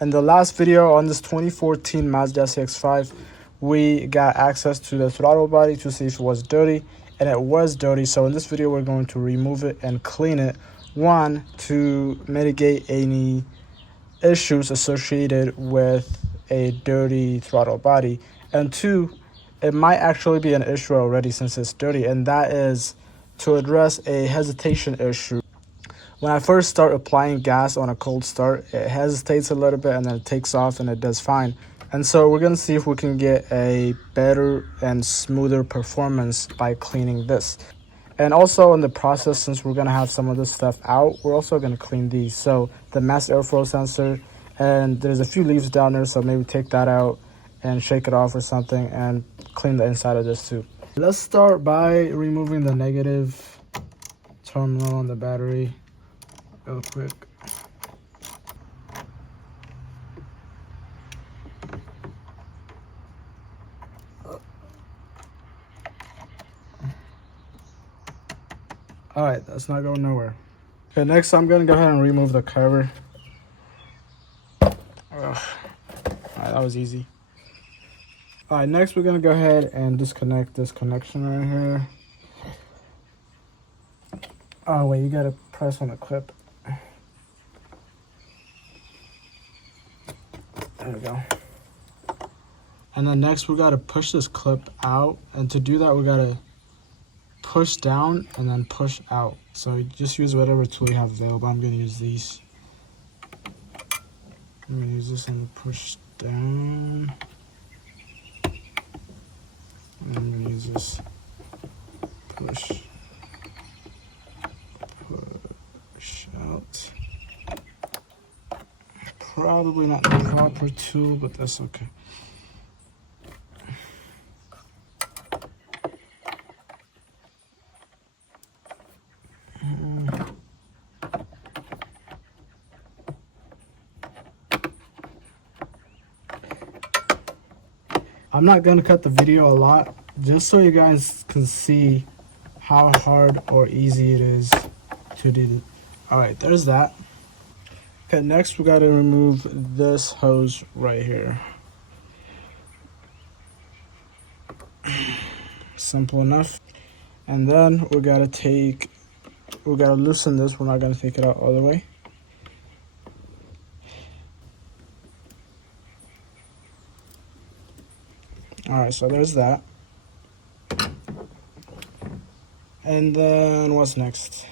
In the last video on this 2014 Mazda cx5, we got access to the throttle body to see if it was dirty, and it was dirty. So in this video, we're going to remove it and clean it. One, to mitigate any issues associated with a dirty throttle body, and two, it might actually be an issue already since it's dirty, and that is to address a hesitation issue. When I first start applying gas on a cold start, it hesitates a little bit and then it takes off and it does fine. And so we're going to see if we can get a better and smoother performance by cleaning this. And also in the process, since we're going to have some of this stuff out, we're also going to clean these. So the mass airflow sensor, and there's a few leaves down there, so maybe take that out and shake it off or something and clean the inside of this too. Let's start by removing the negative terminal on the battery real quick. All right, that's not going nowhere. Okay, next I'm gonna go ahead and remove the cover. All right, that was easy. All right, next we're gonna go ahead and disconnect this connection right here. Oh wait, you gotta press on the clip. There we go. And then next we gotta push this clip out, and to do that we gotta push down and then push out. So you just use whatever tool you have available. I'm gonna use these. I'm gonna use this and push down. And I'm gonna use this push out. Probably not the proper tool, but that's okay. I'm not gonna cut the video a lot, just so you guys can see how hard or easy it is to do. All right, there's that. Okay, next we gotta remove this hose right here. Simple enough. And then we gotta loosen this. We're not gonna take it out all the way. All right, so there's that. And then what's next?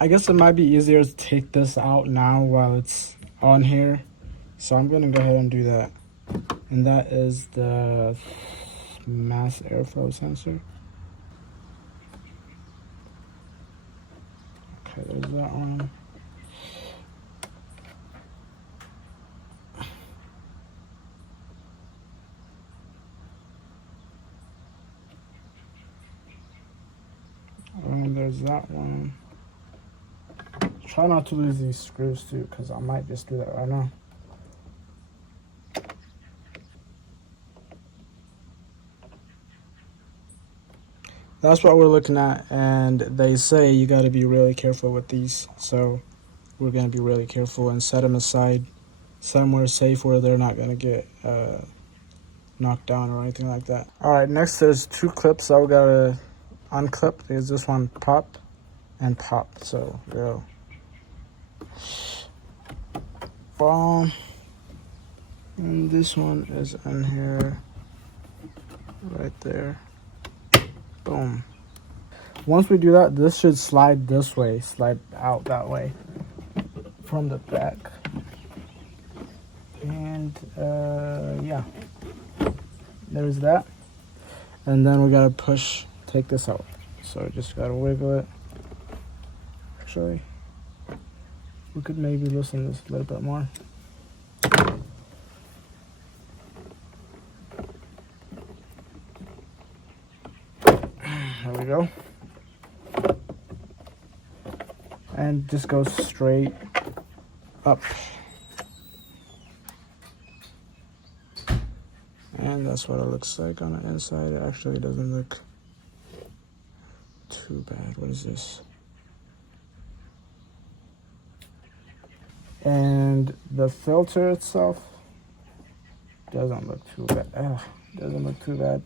I guess it might be easier to take this out now while it's on here. So I'm gonna go ahead and do that. And that is the mass airflow sensor. Okay, there's that one. And there's that one. Try not to lose these screws too, because I might just do that right now. That's what we're looking at, and they say you got to be really careful with these. So we're going to be really careful and set them aside somewhere safe where they're not going to get knocked down or anything like that. All right, next there's two clips that we got to unclip. There's this one pop and pop. So go. Boom. And this one is in here, right there. Boom. Once we do that, this should slide this way, slide out that way from the back. And yeah, there's that. And then we gotta take this out. So just gotta wiggle it. Actually, we could maybe loosen this a little bit more. There we go. And just go straight up. And that's what it looks like on the inside. It actually doesn't look too bad. What is this? And the filter itself doesn't look too bad. Doesn't look too bad.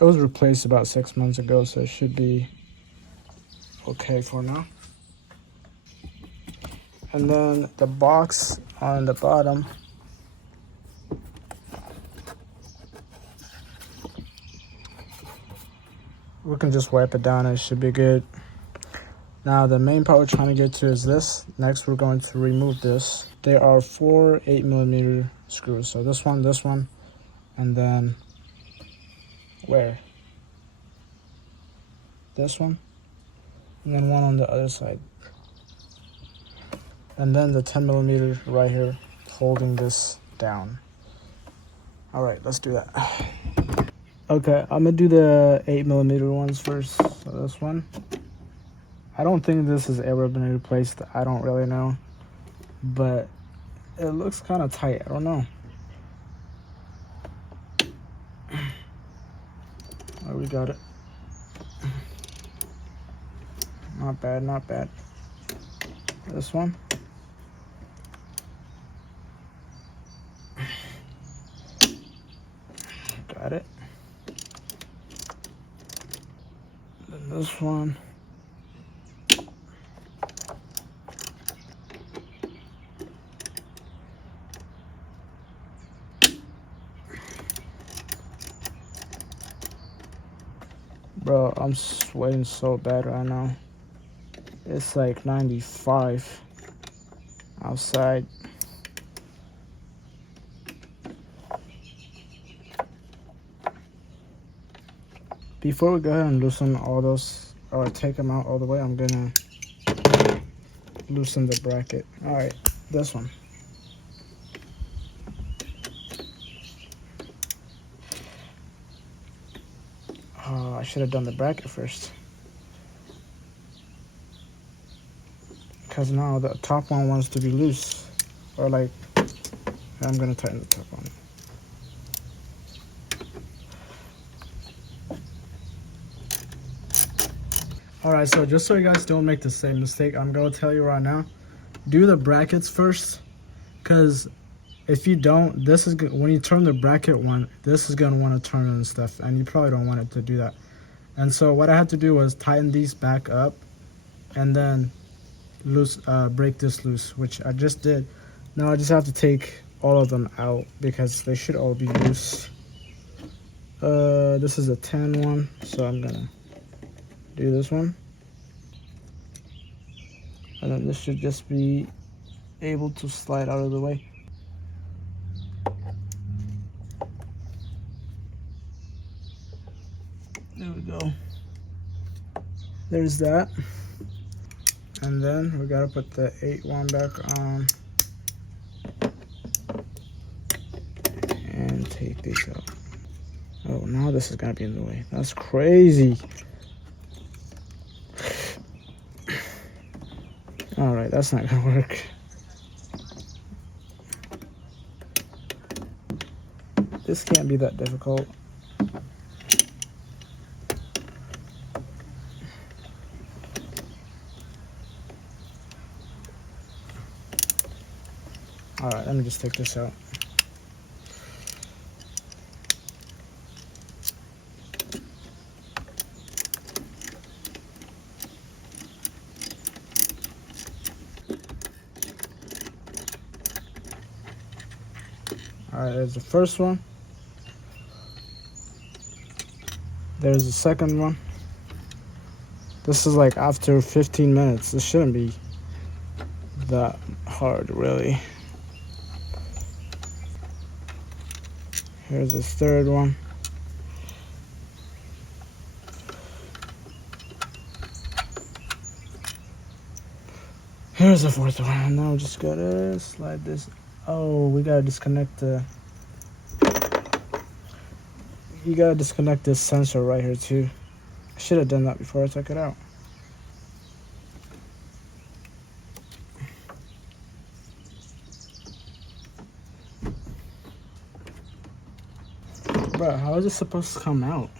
It was replaced about 6 months ago, so it should be okay for now. And then the box on the bottom, we can just wipe it down and it should be good. Now the main part we're trying to get to is this. Next we're going to remove this. There are 4 8mm screws. So this one, and then where? This one, and then one on the other side. And then the 10mm right here holding this down. All right, let's do that. Okay, I'm gonna do the 8mm ones first. So this one, I don't think this has ever been replaced. I don't really know, but it looks kind of tight. I don't know. Oh, we got it. Not bad, not bad. This one. Got it. Then this one. Bro, I'm sweating so bad right now. It's like 95 outside. Before we go ahead and loosen all those, or take them out all the way, I'm gonna loosen the bracket. All right, this one. Oh, I should have done the bracket first. Because now the top one wants to be loose. Or like, I'm gonna tighten the top one. Alright, so just so you guys don't make the same mistake, I'm gonna tell you right now, do the brackets first. Because if you don't, this is when you turn the bracket one, this is gonna want to turn and stuff, and you probably don't want it to do that. And so what I had to do was tighten these back up and then break this loose, which I just did. Now I just have to take all of them out because they should all be loose. This is a 10 one, so I'm gonna do this one, and then this should just be able to slide out of the way. There we go. There's that. And then we gotta put the 8 one back on and take these out. Oh, now this is gonna be in the way. That's crazy. All right, that's not gonna work. This can't be that difficult. All right, let me just take this out. All right, there's the first one. There's the second one. This is like after 15 minutes. This shouldn't be that hard, really. Here's the third one. Here's the fourth one. And now we just gotta slide this. Oh, we gotta disconnect the. You gotta disconnect this sensor right here too. I should have done that before I took it out. Bro, how How is it supposed to come out?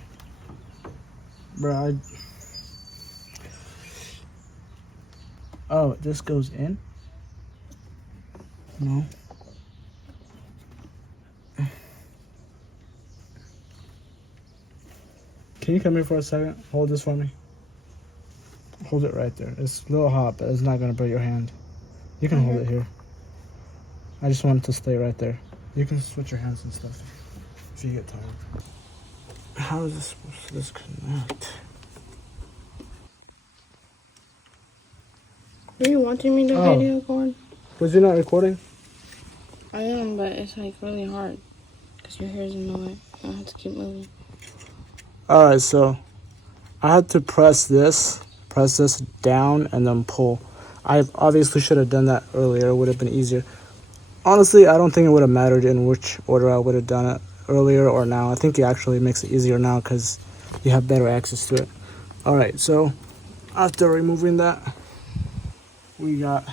Bro, oh, this goes in? No. Can you come here for a second? Hold this for me. Hold it right there. It's a little hot, but it's not gonna burn your hand. You can hold it here. I just want it to stay right there. You can switch your hands and stuff if you get tired. How is this supposed to disconnect? Are you wanting me to video record? Was you not recording? I am, but it's like really hard because your hair's in the way. I have to keep moving. Alright, so I had to press this down and then pull. I obviously should have done that earlier. It would have been easier. Honestly, I don't think it would have mattered in which order I would have done it, earlier or now. I think it actually makes it easier now because you have better access to it. Alright, so after removing that, we got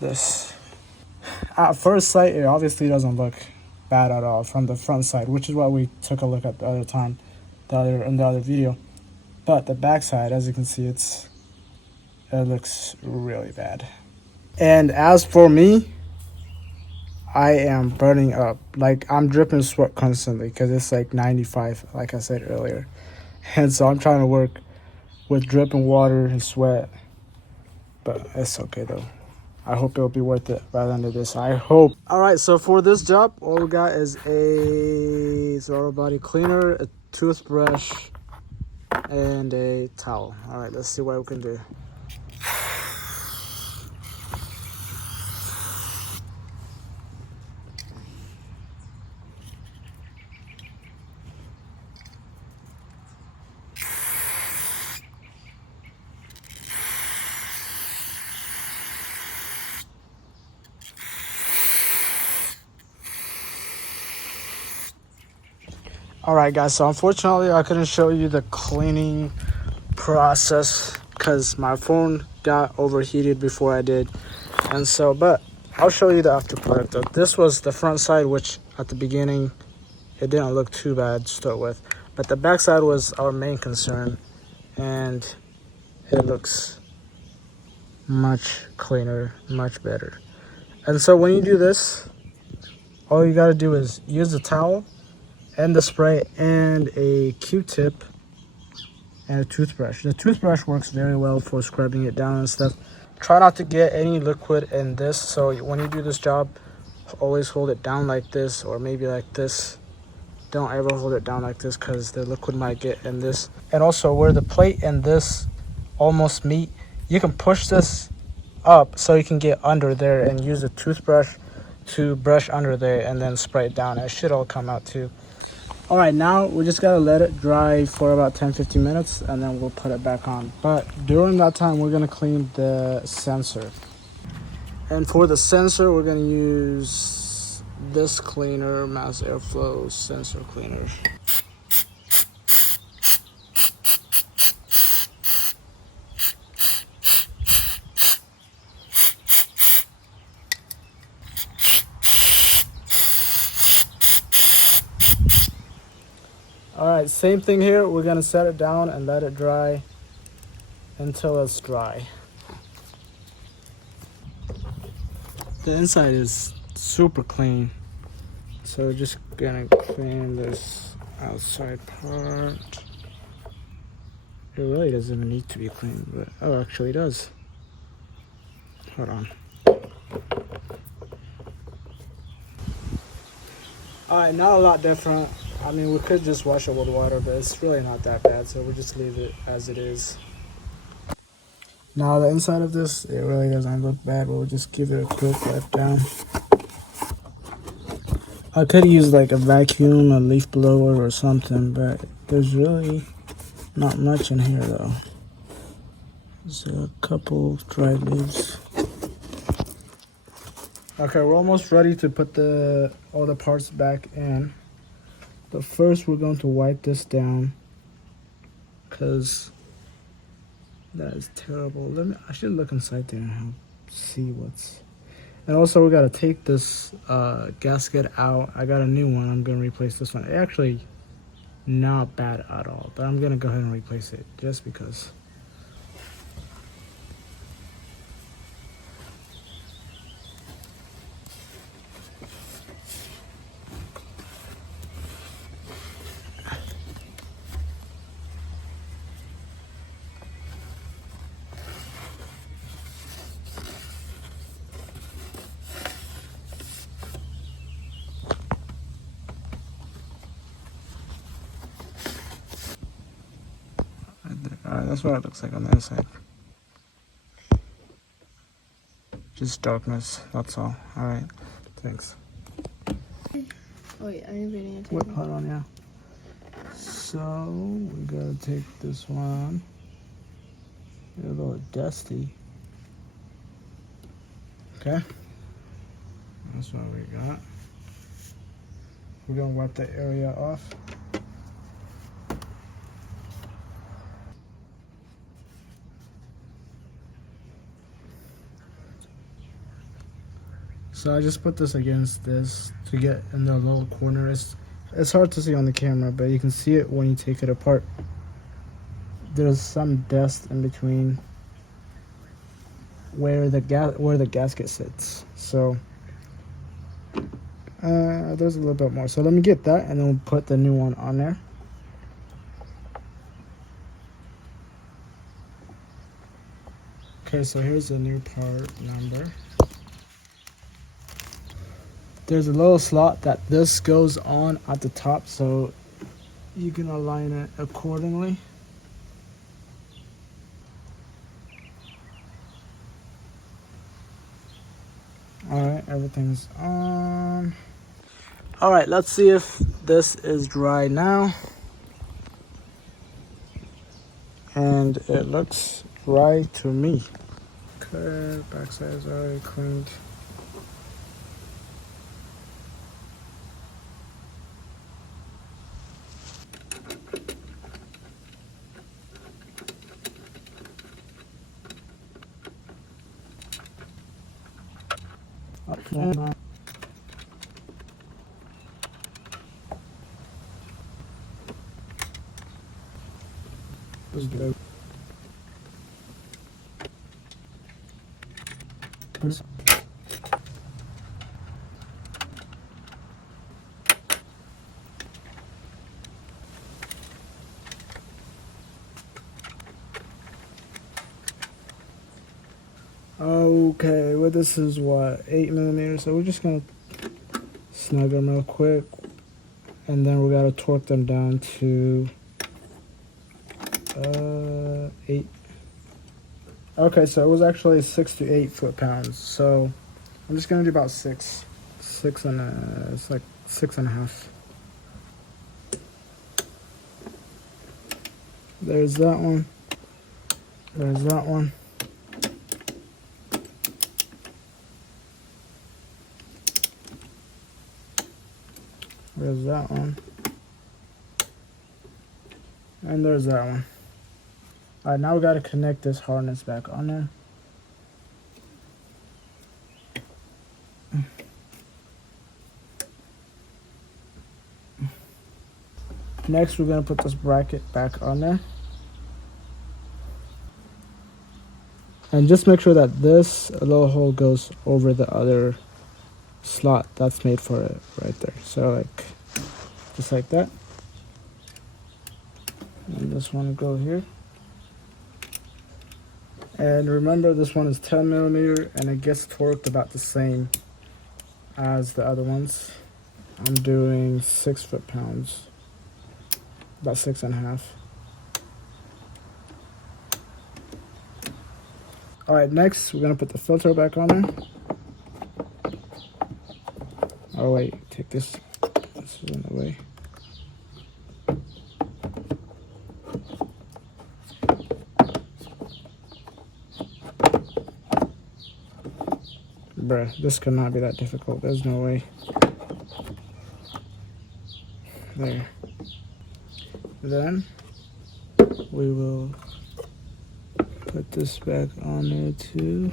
this. At first sight, it obviously doesn't look bad at all from the front side, which is what we took a look at the other time, in the other video. But the back side, as you can see, it looks really bad. And as for me, I am burning up. Like, I'm dripping sweat constantly because it's like 95, like I said earlier. And so I'm trying to work with dripping water and sweat. But it's okay though. I hope it'll be worth it by the end of this. I hope. Alright, so for this job, all we got is a throttle body cleaner, a toothbrush, and a towel. Alright, let's see what we can do. Alright guys, so unfortunately I couldn't show you the cleaning process because my phone got overheated before I did. And so, but I'll show you the after product though. This was the front side, which at the beginning it didn't look too bad to start with. But the back side was our main concern, and it looks much cleaner, much better. And so when you do this, all you gotta do is use the towel and the spray and a Q-tip and a toothbrush. The toothbrush works very well for scrubbing it down and stuff. Try not to get any liquid in this, so when you do this job, always hold it down like this or maybe like this. Don't ever hold it down like this because the liquid might get in this. And also where the plate and this almost meet, you can push this up so you can get under there and use a toothbrush to brush under there and then spray it down. It should all come out too. Alright, now we just gotta let it dry for about 10-15 minutes and then we'll put it back on. But during that time, we're gonna clean the sensor. And for the sensor, we're gonna use this cleaner, Mass Airflow Sensor Cleaner. Alright, same thing here. We're gonna set it down and let it dry until it's dry. The inside is super clean, so we're just gonna clean this outside part. It really doesn't even need to be cleaned, but oh, actually it does. Hold on. Alright, not a lot different. I mean, we could just wash it with water, but it's really not that bad, so we'll just leave it as it is. Now the inside of this, it really doesn't look bad, but we'll just give it a quick wipe down. I could use like a vacuum, a leaf blower or something, but there's really not much in here though. There's a couple dried leaves. Okay, we're almost ready to put all the parts back in. But first we're going to wipe this down because that is terrible. I should look inside there and see what's. And also we gotta take this gasket out. I got a new one. I'm gonna replace this one. It actually not bad at all, but I'm gonna go ahead and replace it just because. Alright, that's what it looks like on the inside. Just darkness, that's all. Alright, thanks. Oh yeah, are you videotaping? Wait, hold on, yeah. So, we gotta take this one. It's a little dusty. Okay. That's what we got. We're gonna wipe the area off. So I just put this against this to get in the little corner. It's hard to see on the camera, but you can see it when you take it apart. There's some dust in between where the gasket sits. So there's a little bit more. So let me get that, and then we'll put the new one on there. Okay, so here's the new part number. There's a little slot that this goes on at the top, so you can align it accordingly. Alright, everything's on. Alright, let's see if this is dry now. And it looks dry to me. Okay, backside is already cleaned. Okay. Let's do it. Okay, well this is what, 8mm, so we're just gonna snug them real quick, and then we gotta torque them down to 8. Okay, so it was actually 6 to 8 foot-pounds, so I'm just gonna do about 6 and it's like 6.5. There's that one. There's that one. There's that one. And there's that one. Alright, now we gotta connect this harness back on there. Next, we're gonna put this bracket back on there. And just make sure that this little hole goes over the other slot that's made for it right there. So like, just like that. And this one will go here. And remember, this one is 10mm and it gets torqued about the same as the other ones. I'm doing 6 foot-pounds, about 6.5. All right, next we're gonna put the filter back on there. Oh wait, take this. This is in the way. Bruh, this could not be that difficult. There's no way. There. Then we will put this back on there too.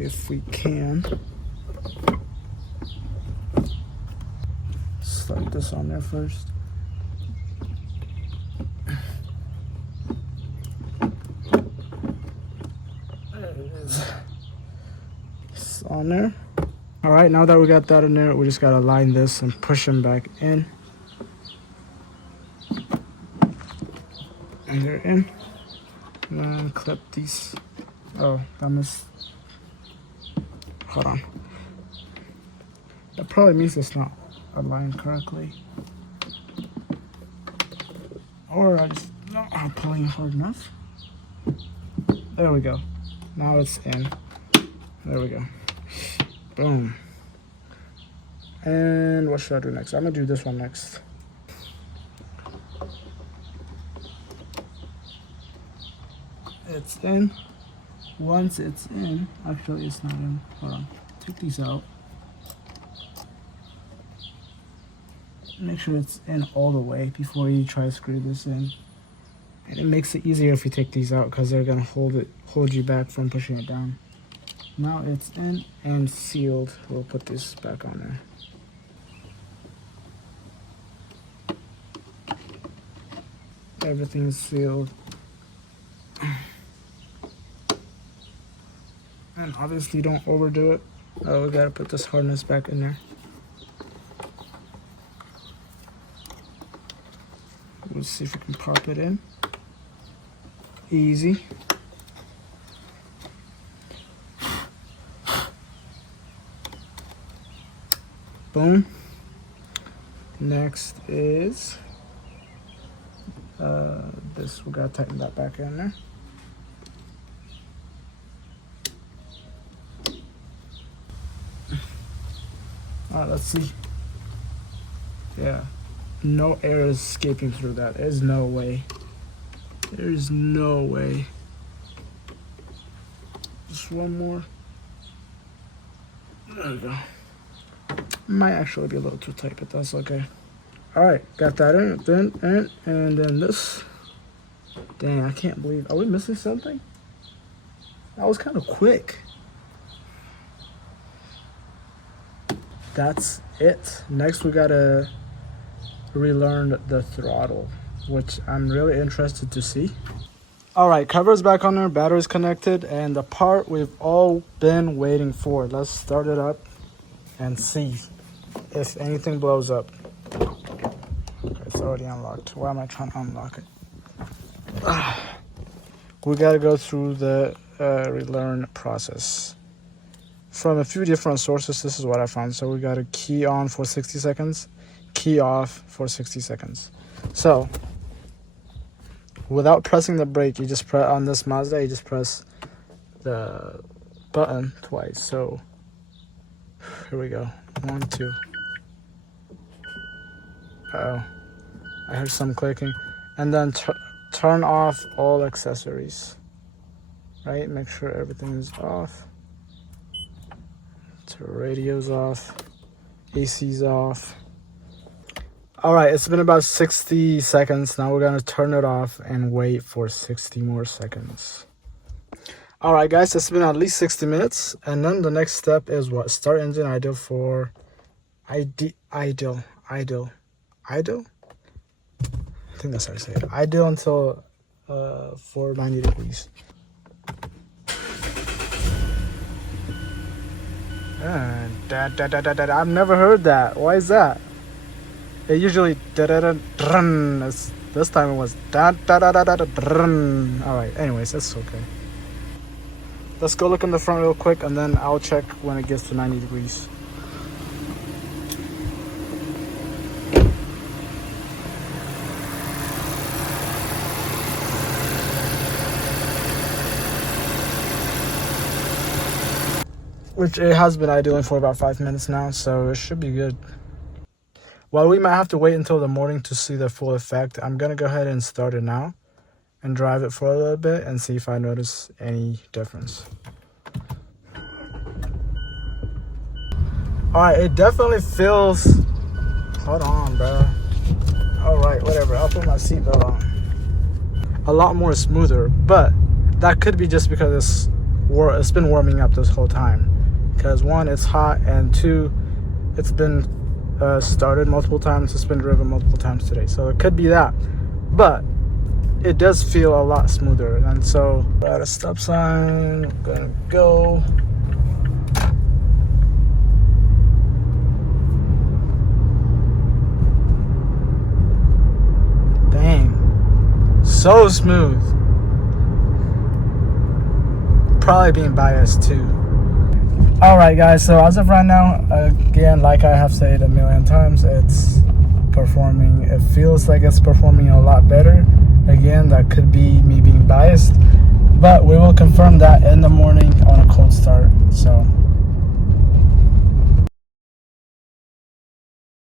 if we can. Slide this on there first. There it is. It's on there. All right, now that we got that in there, we just gotta line this and push them back in. And they're in. And then clip these. Oh, that must. Hold on. That probably means it's not aligned correctly. Or I just not pulling hard enough. There we go. Now it's in. There we go. Boom. And what should I do next? I'm gonna do this one next. It's in. Once it's in, actually it's not in. Hold on. Take these out. Make sure it's in all the way before you try to screw this in. And it makes it easier if you take these out because they're gonna hold you back from pushing it down. Now it's in and sealed. We'll put this back on there. Everything's sealed. And obviously don't overdo it. Oh, we gotta put this harness back in there. Let's see if we can pop it in. Easy. Boom. Next is this. We gotta tighten that back in there. All right, let's see. Yeah, no air is escaping through that. There's no way. There's no way. Just one more. There we go. Might actually be a little too tight, but that's okay. All right, got that in, and then this. Dang, I can't believe. Are we missing something? That was kind of quick. That's it. Next, we gotta relearn the throttle, which I'm really interested to see. All right, cover's back on there, battery's connected, and the part we've all been waiting for. Let's start it up and see if anything blows up. Okay, it's already unlocked. Why am I trying to unlock it? We gotta go through the relearn process. From a few different sources, this is what I found. So we got to key on for 60 seconds, key off for 60 seconds. So without pressing the brake, you just press on this Mazda, you just press the button twice. So here we go. 1, 2. Uh-oh. I heard some clicking. And then turn off all accessories. Right? Make sure everything is off. So radio's off, AC's off. All right, it's been about 60 seconds. Now we're gonna turn it off and wait for 60 more seconds. All right, guys, it's been at least 60 minutes. And then the next step is what? Start engine idle for idle. I think that's how I say it. Idle until for 90 degrees. I've never heard that. Why is that? It usually this time it was all right, anyways, that's okay. Let's go look in the front real quick, and then I'll check when it gets to 90 degrees. Which it has been idling for about 5 minutes now, so it should be good. While we might have to wait until the morning to see the full effect, I'm gonna go ahead and start it now and drive it for a little bit and see if I notice any difference. All right, it definitely feels, hold on, bro. All right, whatever, I'll put my seatbelt on. A lot more smoother, but that could be just because it's it's been warming up this whole time. Because one, it's hot, and two, it's been started multiple times. It's been driven multiple times today, so it could be that. But it does feel a lot smoother. And so we're at a stop sign. I'm gonna go. Dang, so smooth. Probably being biased too. Alright guys, so as of right now, again, like I have said a million times, it's performing, it feels like it's performing a lot better. Again, that could be me being biased, but we will confirm that in the morning on a cold start. So